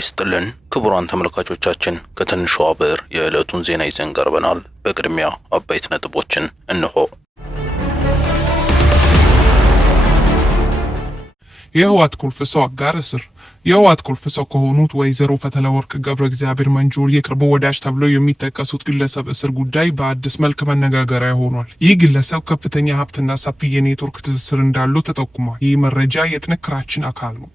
ይስጥልን ክቡራን ተመልካቾቻችን ከትንሿ ብዕር የዕለቱን ዜና ይዘን ቀርበናል። በቅድሚያ አበይት ነጥቦችን እንሆ። የህወሓት ቁልፍ ሰው አጋር እስር። የህወሓት ቁልፍ ሰው ከሆኑት ወይዘሮ ፈትለወርቅ ገብረ እግዚአብሔር መንጆር የቅርብ ወዳጅ ተብለው የሚጠቀሱት ግለሰብ እስር ጉዳይ በአዲስ መልክ መነጋገሪያ ሆኗል። ይህ ግለሰብ ከፍተኛ ሀብትና ሰፊ የኔትወርክ ትስስር እንዳለው ተጠቁሟል። ይህ መረጃ የጥንክራችን አካል ነው።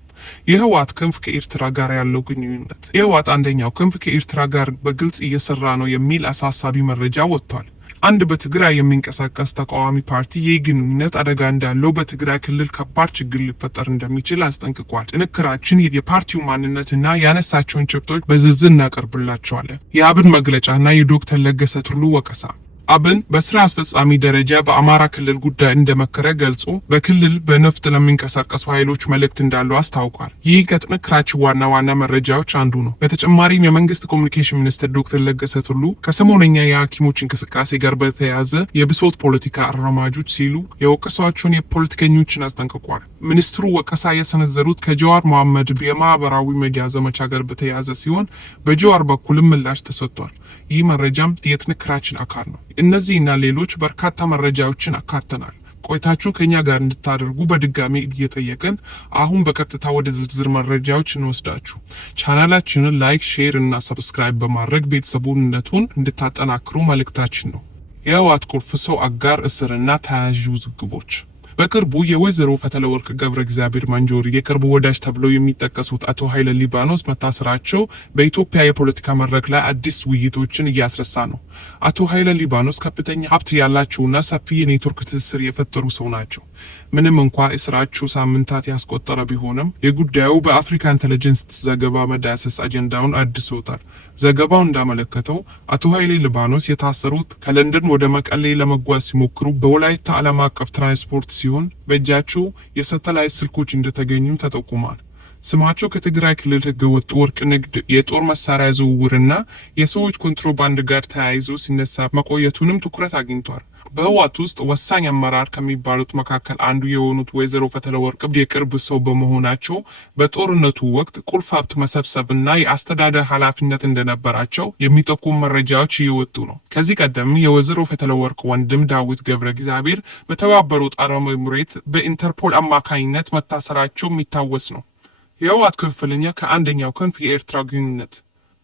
የህወሓት ክንፍ ከኤርትራ ጋር ያለው ግንኙነት። የህወሓት አንደኛው ክንፍ ከኤርትራ ጋር በግልጽ እየሰራ ነው የሚል አሳሳቢ መረጃ ወጥቷል። አንድ በትግራይ የሚንቀሳቀስ ተቃዋሚ ፓርቲ ይህ ግንኙነት አደጋ እንዳለው በትግራይ ክልል ከባድ ችግር ሊፈጠር እንደሚችል አስጠንቅቋል። ጥንክራችን የፓርቲው ማንነትና ያነሳቸውን ጭብጦች በዝርዝር እናቀርብላቸዋለን። የአብን መግለጫና የዶክተር ለገሰ ቱሉ ወቀሳ። አብን በስራ አስፈጻሚ ደረጃ በአማራ ክልል ጉዳይ እንደመከረ ገልጾ በክልል በነፍጥ ለሚንቀሳቀሱ ኃይሎች መልእክት እንዳለው አስታውቋል። ይህ ከጥንክራችን ዋና ዋና መረጃዎች አንዱ ነው። በተጨማሪም የመንግስት ኮሚኒኬሽን ሚኒስትር ዶክተር ለገሰ ቱሉ ከሰሞነኛ የሐኪሞች እንቅስቃሴ ጋር በተያያዘ የብሶት ፖለቲካ አራማጆች ሲሉ የወቀሷቸውን የፖለቲከኞችን አስጠንቅቋል። ሚኒስትሩ ወቀሳ የሰነዘሩት ከጀዋር መሐመድ የማህበራዊ ሚዲያ ዘመቻ ጋር በተያያዘ ሲሆን በጀዋር በኩልም ምላሽ ተሰጥቷል። ይህ መረጃም የጥንክራችን አካል ነው። እነዚህና ሌሎች በርካታ መረጃዎችን አካተናል። ቆይታችሁ ከኛ ጋር እንድታደርጉ በድጋሚ እየጠየቅን አሁን በቀጥታ ወደ ዝርዝር መረጃዎች እንወስዳችሁ። ቻናላችንን ላይክ፣ ሼር እና ሰብስክራይብ በማድረግ ቤተሰቡነቱን እንድታጠናክሩ መልእክታችን ነው። የህወሓት ቁልፍ ሰው አጋር እስርና ተያያዥ ውዝግቦች። በቅርቡ የወይዘሮ ፈትለወርቅ ገብረ እግዚአብሔር መንጆር የቅርብ ወዳጅ ተብለው የሚጠቀሱት አቶ ኃይለ ሊባኖስ መታሰራቸው በኢትዮጵያ የፖለቲካ መድረክ ላይ አዲስ ውይይቶችን እያስነሳ ነው። አቶ ኃይለ ሊባኖስ ከፍተኛ ሀብት ያላቸውና ሰፊ የኔትወርክ ትስስር የፈጠሩ ሰው ናቸው። ምንም እንኳ እስራቸው ሳምንታት ያስቆጠረ ቢሆንም የጉዳዩ በአፍሪካ ኢንተለጀንስ ዘገባ መዳሰስ አጀንዳውን አድሶታል። ዘገባው እንዳመለከተው አቶ ኃይለ ሊባኖስ የታሰሩት ከለንደን ወደ መቀሌ ለመጓዝ ሲሞክሩ በወላይታ ዓለም አቀፍ ትራንስፖርት ሲሆን በእጃቸው የሳተላይት ስልኮች እንደተገኙ ተጠቁሟል። ስማቸው ከትግራይ ክልል ህገወጥ ወርቅ ንግድ፣ የጦር መሳሪያ ዝውውርና የሰዎች ኮንትሮባንድ ጋር ተያይዞ ሲነሳ መቆየቱንም ትኩረት አግኝቷል። በህወሓት ውስጥ ወሳኝ አመራር ከሚባሉት መካከል አንዱ የሆኑት ወይዘሮ ፈትለወርቅ የቅርብ ሰው በመሆናቸው በጦርነቱ ወቅት ቁልፍ ሀብት መሰብሰብና የአስተዳደር ኃላፊነት እንደነበራቸው የሚጠቁሙ መረጃዎች እየወጡ ነው። ከዚህ ቀደም የወይዘሮ ፈትለወርቅ ወንድም ዳዊት ገብረ እግዚአብሔር በተባበሩት አረብ ኤሚሬት በኢንተርፖል አማካኝነት መታሰራቸው የሚታወስ ነው። የህወሓት ክፍፍልኛ ከአንደኛው ክንፍ የኤርትራ ግንኙነት።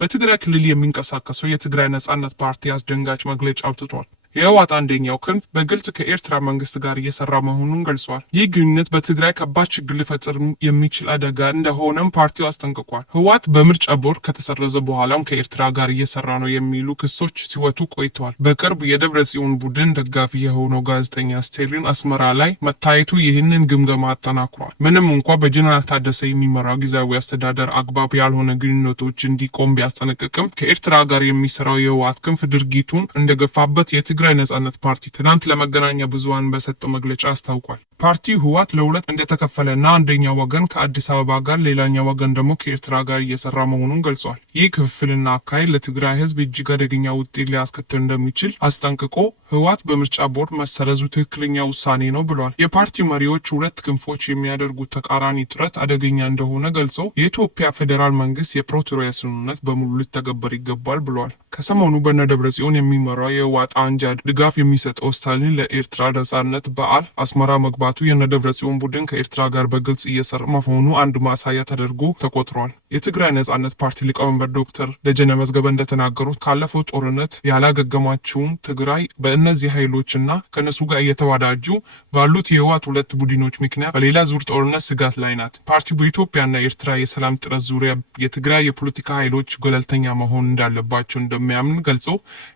በትግራይ ክልል የሚንቀሳቀሰው የትግራይ ነጻነት ፓርቲ አስደንጋጭ መግለጫ አውጥቷል። የህወሓት አንደኛው ክንፍ በግልጽ ከኤርትራ መንግስት ጋር እየሰራ መሆኑን ገልጿል። ይህ ግንኙነት በትግራይ ከባድ ችግር ሊፈጥር የሚችል አደጋ እንደሆነም ፓርቲው አስጠንቅቋል። ህወሓት በምርጫ ቦርድ ከተሰረዘ በኋላም ከኤርትራ ጋር እየሰራ ነው የሚሉ ክሶች ሲወጡ ቆይተዋል። በቅርብ የደብረጽዮን ቡድን ደጋፊ የሆነው ጋዜጠኛ ስቴሊን አስመራ ላይ መታየቱ ይህንን ግምገማ አጠናክሯል። ምንም እንኳ በጀነራል ታደሰ የሚመራው ጊዜያዊ አስተዳደር አግባብ ያልሆነ ግንኙነቶች እንዲቆም ቢያስጠነቅቅም ከኤርትራ ጋር የሚሰራው የህወሓት ክንፍ ድርጊቱን እንደገፋበት የትግራይ ነጻነት ፓርቲ ትናንት ለመገናኛ ብዙሃን በሰጠው መግለጫ አስታውቋል። ፓርቲው ህወሓት ለሁለት እንደተከፈለና አንደኛው ወገን ከአዲስ አበባ ጋር ሌላኛው ወገን ደግሞ ከኤርትራ ጋር እየሰራ መሆኑን ገልጿል። ይህ ክፍፍልና አካሄድ ለትግራይ ህዝብ እጅግ አደገኛ ውጤት ሊያስከትል እንደሚችል አስጠንቅቆ ህወሓት በምርጫ ቦርድ መሰረዙ ትክክለኛ ውሳኔ ነው ብሏል። የፓርቲው መሪዎች ሁለት ክንፎች የሚያደርጉት ተቃራኒ ጥረት አደገኛ እንደሆነ ገልጸው የኢትዮጵያ ፌዴራል መንግስት የፕሪቶሪያ ስምምነት በሙሉ ሊተገበር ይገባል ብሏል። ከሰሞኑ በነ ደብረጽዮን የሚመራው የህወሓት አንጃ ድጋፍ የሚሰጠው ስታሊን ለኤርትራ ነጻነት በዓል አስመራ መግባቱ የነደብረጽዮን ቡድን ከኤርትራ ጋር በግልጽ እየሰራ መሆኑ አንድ ማሳያ ተደርጎ ተቆጥሯል። የትግራይ ነጻነት ፓርቲ ሊቀመንበር ዶክተር ደጀነ መዝገበ እንደተናገሩት ካለፈው ጦርነት ያላገገማችውን ትግራይ በእነዚህ ኃይሎችና ከነሱ ጋር እየተዋዳጁ ባሉት የህወሓት ሁለት ቡድኖች ምክንያት በሌላ ዙር ጦርነት ስጋት ላይ ናት። ፓርቲው በኢትዮጵያና ኤርትራ የሰላም ጥረት ዙሪያ የትግራይ የፖለቲካ ኃይሎች ገለልተኛ መሆን እንዳለባቸው እንደሚያምን ገልጾ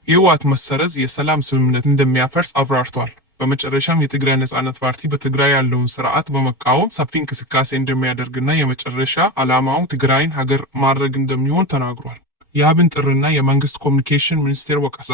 የህወሓት መሰረዝ የሰላም ስምምነት እንደሚያፈርስ አብራርቷል። በመጨረሻም የትግራይ ነጻነት ፓርቲ በትግራይ ያለውን ስርዓት በመቃወም ሰፊ እንቅስቃሴ እንደሚያደርግና የመጨረሻ ዓላማው ትግራይን ሀገር ማድረግ እንደሚሆን ተናግሯል። የአብን ጥሪና የመንግስት ኮሚኒኬሽን ሚኒስቴር ወቀሳ።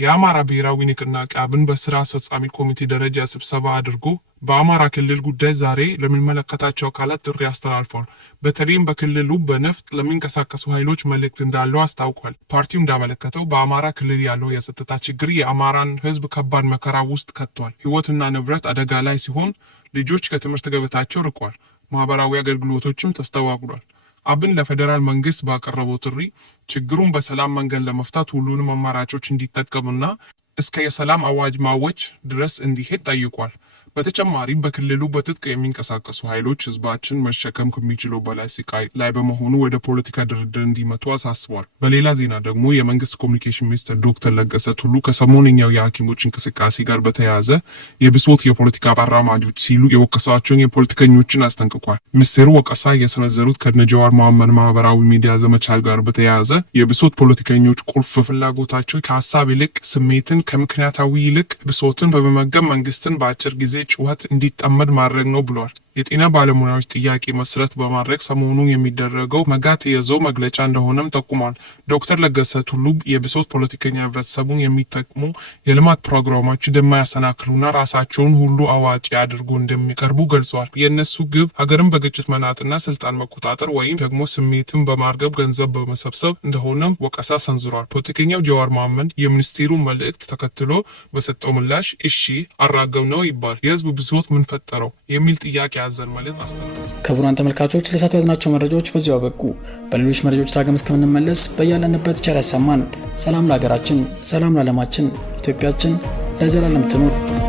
የአማራ ብሔራዊ ንቅናቄ አብን በስራ አስፈጻሚ ኮሚቴ ደረጃ ስብሰባ አድርጎ በአማራ ክልል ጉዳይ ዛሬ ለሚመለከታቸው አካላት ጥሪ አስተላልፏል። በተለይም በክልሉ በነፍጥ ለሚንቀሳቀሱ ኃይሎች መልእክት እንዳለው አስታውቋል። ፓርቲው እንዳመለከተው በአማራ ክልል ያለው የጸጥታ ችግር የአማራን ህዝብ ከባድ መከራ ውስጥ ከቷል። ህይወትና ንብረት አደጋ ላይ ሲሆን ልጆች ከትምህርት ገበታቸው ርቋል። ማህበራዊ አገልግሎቶችም ተስተጓጉሏል። አብን ለፌዴራል መንግስት ባቀረበው ጥሪ ችግሩን በሰላም መንገድ ለመፍታት ሁሉንም አማራጮች እንዲጠቀሙና እስከ የሰላም አዋጅ ማወጅ ድረስ እንዲሄድ ጠይቋል። በተጨማሪም በክልሉ በትጥቅ የሚንቀሳቀሱ ኃይሎች ህዝባችን መሸከም ከሚችለው በላይ ስቃይ ላይ በመሆኑ ወደ ፖለቲካ ድርድር እንዲመጡ አሳስቧል። በሌላ ዜና ደግሞ የመንግስት ኮሚኒኬሽን ሚኒስትር ዶክተር ለገሰ ቱሉ ከሰሞንኛው የሐኪሞች እንቅስቃሴ ጋር በተያያዘ የብሶት የፖለቲካ አራማጆች ሲሉ የወቀሷቸውን የፖለቲከኞችን አስጠንቅቋል። ሚኒስትሩ ወቀሳ የሰነዘሩት ከነጀዋር መሐመድ ማህበራዊ ሚዲያ ዘመቻ ጋር በተያያዘ የብሶት ፖለቲከኞች ቁልፍ ፍላጎታቸው ከሀሳብ ይልቅ ስሜትን፣ ከምክንያታዊ ይልቅ ብሶትን በመመገብ መንግስትን በአጭር ጊዜ ጩኸት እንዲጠመድ ማድረግ ነው ብሏል። የጤና ባለሙያዎች ጥያቄ መሰረት በማድረግ ሰሞኑን የሚደረገው መጋት የዘው መግለጫ እንደሆነም ጠቁሟል። ዶክተር ለገሰ ቱሉ የብሶት ፖለቲከኛ ህብረተሰቡን የሚጠቅሙ የልማት ፕሮግራሞች እንደማያሰናክሉና ራሳቸውን ሁሉ አዋቂ አድርጎ እንደሚቀርቡ ገልጸዋል። የእነሱ ግብ ሀገርን በግጭት መናጥና ስልጣን መቆጣጠር ወይም ደግሞ ስሜትን በማርገብ ገንዘብ በመሰብሰብ እንደሆነም ወቀሳ ሰንዝሯል። ፖለቲከኛው ጀዋር መሐመድ የሚኒስቴሩን መልእክት ተከትሎ በሰጠው ምላሽ እሺ አራገብ ነው ይባል የህዝብ ብሶት ምን ፈጠረው የሚል ጥያቄ ያዘል ማለት አስተላልፏል። ክቡራን ተመልካቾች ለሰዓቱ ያዝናቸው መረጃዎች በዚሁ አበቁ። በሌሎች መረጃዎች ዳግም እስከምንመለስ በያለንበት ቸር ያሰማን። ሰላም ለሀገራችን፣ ሰላም ለዓለማችን። ኢትዮጵያችን ለዘላለም ትኑር።